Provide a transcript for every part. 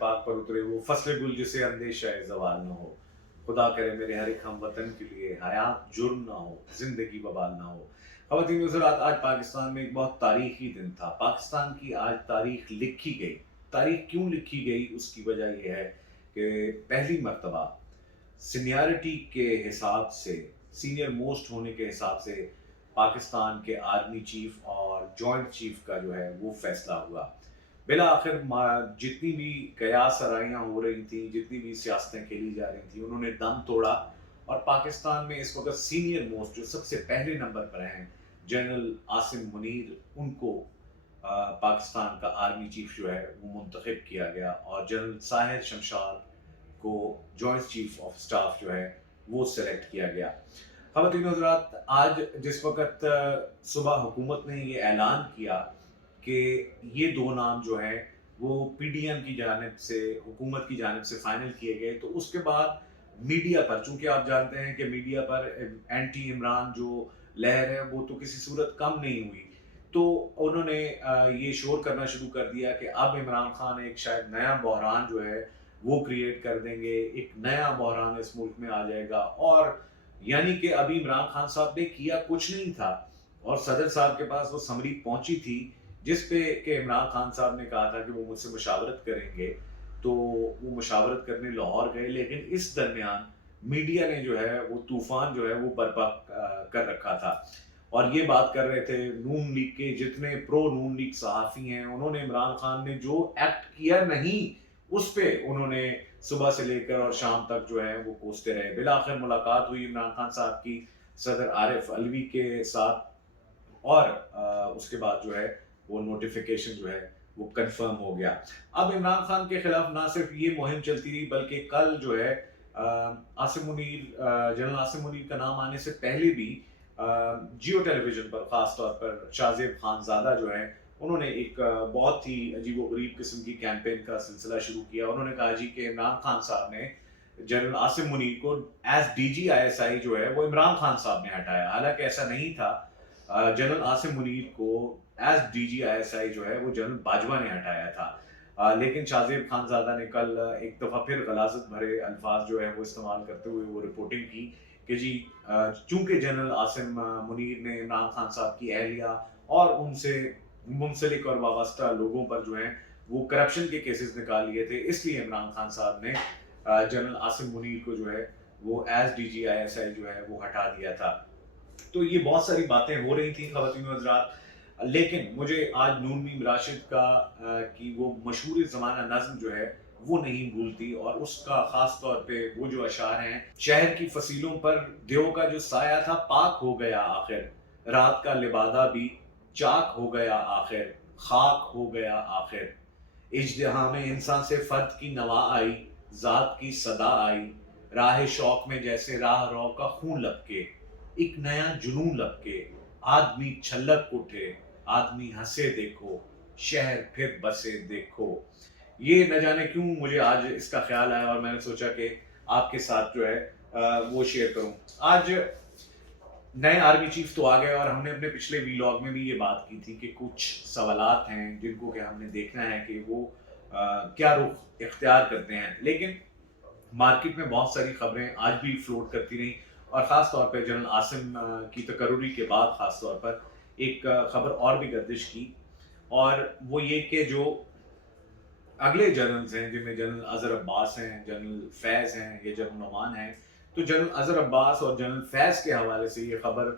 पाक पर उतरे वो फस्ल गुल जिसे अंदेशा ज़वाल न हो। खुदा करे मेरे हर एक हमवतन के लिए हयात जुर्म ना हो, ज़िंदगी वबाल ना हो। ख़वातीन व हज़रात, आज पाकिस्तान में एक बहुत तारीख़ी दिन था। पाकिस्तान की आज तारीख़ लिखी गई। तारीख़ क्यों लिखी गई, उसकी वजह ये है कि पहली मर्तबा सीनियरिटी के हिसाब से, सीनियर मोस्ट होने के हिसाब से पाकिस्तान के आर्मी चीफ और जॉइंट चीफ का जो है वो फैसला हुआ। बिला आखिर जितनी भी कयास आराइयाँ हो रही थी, जितनी भी सियासतें खेली जा रही थी, उन्होंने दम तोड़ा और पाकिस्तान में इस वक्त सीनियर मोस्ट जो सबसे पहले नंबर पर हैं, जनरल आसिम मुनीर, उनको पाकिस्तान का आर्मी चीफ जो है वो मुंतखब किया गया और जनरल साहिर शमशाद को जॉइंट चीफ ऑफ स्टाफ जो है वो सेलेक्ट किया गया। ख़वातीन और हज़रात, आज जिस वक़्त सुबह हुकूमत ने ये ऐलान किया कि ये 2 नाम जो हैं वो पीडीएम की जानिब से, हुकूमत की जानिब से फ़ाइनल किए गए, तो उसके बाद मीडिया पर, चूँकि आप जानते हैं कि मीडिया पर एंटी इमरान जो लहर है वो तो किसी सूरत कम नहीं हुई। तो उन्होंने ये शोर करना शुरू कर दिया कि अब इमरान खान एक शायद नया बहरान जो है वो क्रिएट कर देंगे, एक नया बहरान इस मुल्क में आ जाएगा। और यानी कि अभी इमरान खान साहब ने किया कुछ नहीं था और सदर साहब के पास वो समरी पहुंची थी जिस पे कि इमरान खान साहब ने कहा था कि वो मुझसे मुशावरत करेंगे, तो वो मुशावरत करने लाहौर गए, लेकिन इस दरमियान मीडिया ने जो है वो तूफान जो है वो बर्पा कर रखा था और ये बात कर रहे थे नून लीग के जितने प्रो नून लीग सहाफ़ी हैं, उन्होंने इमरान खान ने जो एक्ट किया नहीं उस पे उन्होंने सुबह से लेकर और शाम तक जो है वो कोसते रहे। बिलाखिर मुलाकात हुई इमरान खान साहब की सदर आरिफ अलवी के साथ और उसके बाद जो है वो नोटिफिकेशन जो है वो कंफर्म हो गया। अब इमरान खान के खिलाफ ना सिर्फ ये मुहिम चलती रही बल्कि कल जो है आसिम मुनीर, जनरल आसिम मुनीर का नाम आने से पहले भी जियो टेलीविजन पर खास तौर पर शाहजेब खानजादा जो है उन्होंने एक बहुत ही अजीबोगरीब किस्म की कैंपेन का सिलसिला शुरू किया। उन्होंने कहा जी कि इमरान खान साहब ने जनरल आसिम मुनीर को एज डीजी आईएसआई जो है वो इमरान खान साहब ने हटाया, हालांकि ऐसा नहीं था। जनरल आसिम मुनीर को एज डीजी आईएसआई जो है वो जनरल बाजवा ने हटाया था। लेकिन शाहजेब खानजादा ने कल एक दफ़ा फिर गलाजत भरे अल्फाज जो है वो इस्तेमाल करते हुए वो रिपोर्टिंग की कि जी चूंकि जनरल आसिम मुनीर ने इमरान खान साहब की अहलिया और उनसे मुंसलिक और वाबस्ता लोगों पर जो है वो करप्शन के केसेस निकाल लिए थे, इसलिए इमरान खान साहब ने जनरल आसिम मुनीर को जो है वो एज डीजी आईएसआई जो है वो हटा दिया था। तो ये बहुत सारी बातें हो रही थी ख़वातीन व हज़रात, लेकिन मुझे आज नून मीम राशिद का की वो मशहूर ज़माना नज़्म जो है वो नहीं भूलती और उसका ख़ास तौर पे वो जो अशार हैं, शहर की फसीलों पर देव का जो साया था पाक हो गया आखिर, रात का लिबादा भी चाक हो गया आखिर, खाक हो गया आखिर। इज्तिहा में इंसान से फर्द की नवा आई, ज़ात की सदा आई, राह शौक में जैसे राह रो का खून लपके, एक नया जुनून लपके, आदमी छलक उठे, आदमी हंसे देखो, शहर फिर बसे देखो। ये न जाने क्यों मुझे आज इसका ख्याल आया और मैंने सोचा कि आपके साथ जो है वो शेयर करूं। आज नए आर्मी चीफ तो आ गए और हमने अपने पिछले वीलॉग में भी ये बात की थी कि कुछ सवालात हैं जिनको कि हमने देखना है कि वो क्या रुख इख्तियार करते हैं, लेकिन मार्केट में बहुत सारी खबरें आज भी फ्लोट करती रहीं और ख़ास तौर पे जनरल आसिम की तकर्रुरी के बाद ख़ास तौर पर एक खबर और भी गर्दिश की और वो ये कि जो अगले जनरल्स हैं जिनमें जनरल अजहर अब्बास हैं, जनरल फैज़ हैं, ये जनरल नोमान हैं, तो जनरल अजहर अब्बास और जनरल फैज़ के हवाले से ये खबर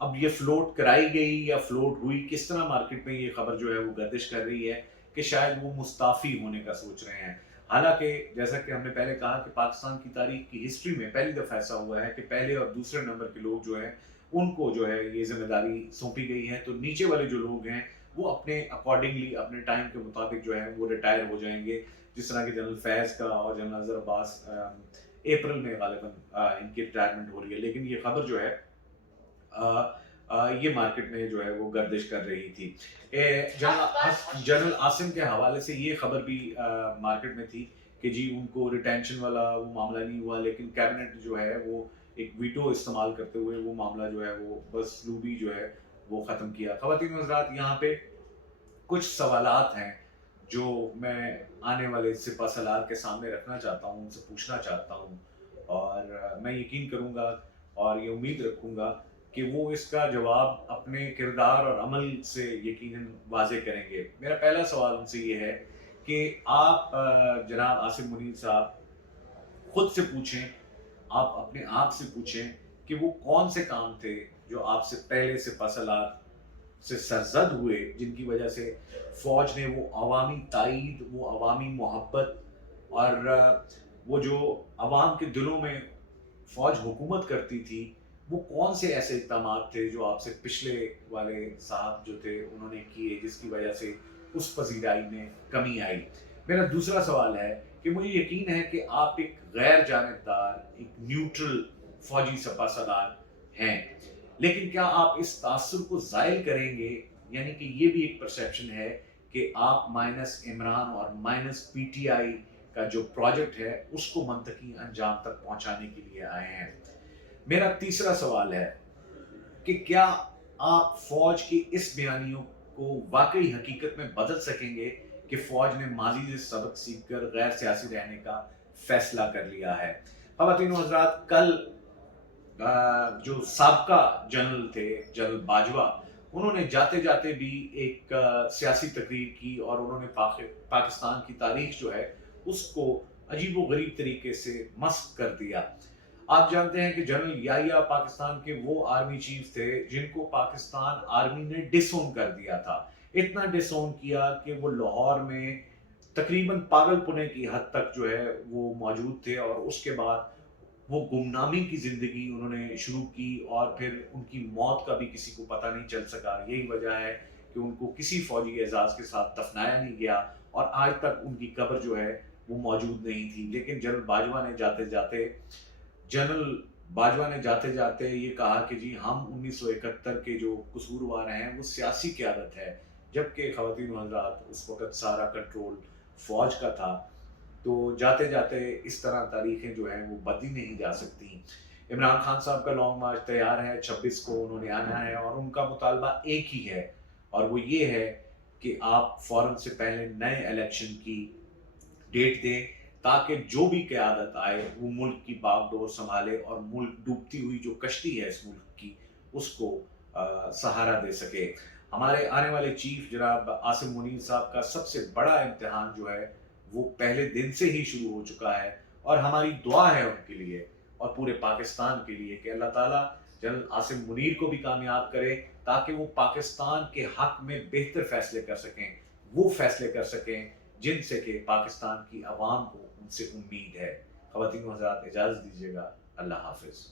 अब ये फ्लोट कराई गई या फ्लोट हुई, किस तरह मार्केट में ये खबर जो है वो गर्दिश कर रही है कि शायद वो मुस्ताफ़ी होने का सोच रहे हैं। हालांकि जैसा कि हमने पहले कहा कि पाकिस्तान की तारीख की हिस्ट्री में पहली दफ़ा ऐसा हुआ है कि पहले और दूसरे नंबर के लोग जो हैं उनको जो है ये जिम्मेदारी सौंपी गई है, तो नीचे वाले जो लोग हैं वो अपने अकॉर्डिंगली अपने टाइम के मुताबिक जो है वो रिटायर हो जाएंगे। जिस तरह के जनरल फैज़ का और जनरल अजहर अब्बास अप्रैल में गालिबन इनकी रिटायरमेंट हो रही है, लेकिन ये खबर जो है ये मार्केट में जो है वो गर्दिश कर रही थी। जनरल आसिम के हवाले से ये खबर भी मार्केट में थी कि जी उनको रिटेंशन वाला वो मामला नहीं हुआ, लेकिन कैबिनेट जो है वो एक वीटो इस्तेमाल करते हुए वो मामला जो है वो बसलूबी जो है वो ख़त्म किया। ख़वातीन व हज़रात, यहाँ पे कुछ सवालात हैं جو میں آنے والے سپہ سالار کے سامنے رکھنا چاہتا ہوں، ان سے پوچھنا چاہتا ہوں، اور میں یقین کروں گا اور یہ امید رکھوں گا کہ وہ اس کا جواب اپنے کردار اور عمل سے یقیناً واضح کریں گے۔ میرا پہلا سوال ان سے یہ ہے کہ آپ جناب آصف منیر صاحب خود سے پوچھیں، آپ اپنے آپ سے پوچھیں کہ وہ کون سے کام تھے جو آپ سے پہلے سپہ سالار سے سرزد ہوئے، جن کی وجہ سے فوج نے وہ عوامی تائید، وہ عوامی محبت اور وہ جو عوام کے دلوں میں فوج حکومت کرتی تھی، وہ کون سے ایسے اقدامات تھے جو آپ سے پچھلے والے صاحب جو تھے انہوں نے کیے، جس کی وجہ سے اس پذیرائی میں کمی آئی۔ میرا دوسرا سوال ہے کہ مجھے یقین ہے کہ آپ ایک غیر جانبدار، ایک نیوٹرل فوجی سپہ سالار ہیں، لیکن کیا آپ اس تاثر کو زائل کریں گے؟ یعنی کہ یہ بھی ایک پرسیپشن ہے کہ آپ مائنس عمران اور مائنس پی ٹی آئی کا جو پروجیکٹ ہے اس کو منطقی انجام تک پہنچانے کے لیے آئے ہیں۔ میرا تیسرا سوال ہے کہ کیا آپ فوج کی اس بیانیوں کو واقعی حقیقت میں بدل سکیں گے کہ فوج نے ماضی سے سبق سیکھ کر غیر سیاسی رہنے کا فیصلہ کر لیا ہے؟ خواتین و حضرات، کل جو سابقہ جنرل تھے، جنرل باجوہ، انہوں نے جاتے جاتے بھی ایک سیاسی تقریر کی اور انہوں نے پاکستان کی تاریخ جو ہے اس کو عجیب و غریب طریقے سے مسخ کر دیا۔ آپ جانتے ہیں کہ جنرل یحییٰ پاکستان کے وہ آرمی چیف تھے جن کو پاکستان آرمی نے ڈس اون کر دیا تھا، اتنا ڈس اون کیا کہ وہ لاہور میں تقریباً پاگل پنے کی حد تک جو ہے وہ موجود تھے، اور اس کے بعد وہ گمنامی کی زندگی انہوں نے شروع کی اور پھر ان کی موت کا بھی کسی کو پتہ نہیں چل سکا۔ یہی وجہ ہے کہ ان کو کسی فوجی اعزاز کے ساتھ دفنایا نہیں گیا اور آج تک ان کی قبر جو ہے وہ موجود نہیں تھی۔ لیکن جنرل باجوہ نے جاتے جاتے یہ کہا کہ جی ہم 1971 کے جو قصوروار ہیں وہ سیاسی قیادت ہے، جبکہ خواتین و حضرات اس وقت سارا کنٹرول فوج کا تھا۔ تو جاتے جاتے اس طرح تاریخیں جو ہیں وہ بدلی نہیں جا سکتی۔ عمران خان صاحب کا لانگ مارچ تیار ہے، 26 کو انہوں نے آنا ہے، اور ان کا مطالبہ ایک ہی ہے، اور وہ یہ ہے کہ آپ فوراً سے پہلے نئے الیکشن کی ڈیٹ دیں تاکہ جو بھی قیادت آئے وہ ملک کی باغ ڈور سنبھالے اور ملک ڈوبتی ہوئی جو کشتی ہے اس ملک کی اس کو سہارا دے سکے۔ ہمارے آنے والے چیف جناب آصف منیر صاحب کا سب سے بڑا امتحان جو ہے وہ پہلے دن سے ہی شروع ہو چکا ہے، اور ہماری دعا ہے ان کے لیے اور پورے پاکستان کے لیے کہ اللہ تعالیٰ جنرل آصف منیر کو بھی کامیاب کرے تاکہ وہ پاکستان کے حق میں بہتر فیصلے کر سکیں، وہ فیصلے کر سکیں جن سے کہ پاکستان کی عوام کو ان سے امید ہے۔ خواتین و حضرات، اجازت دیجیے گا، اللہ حافظ۔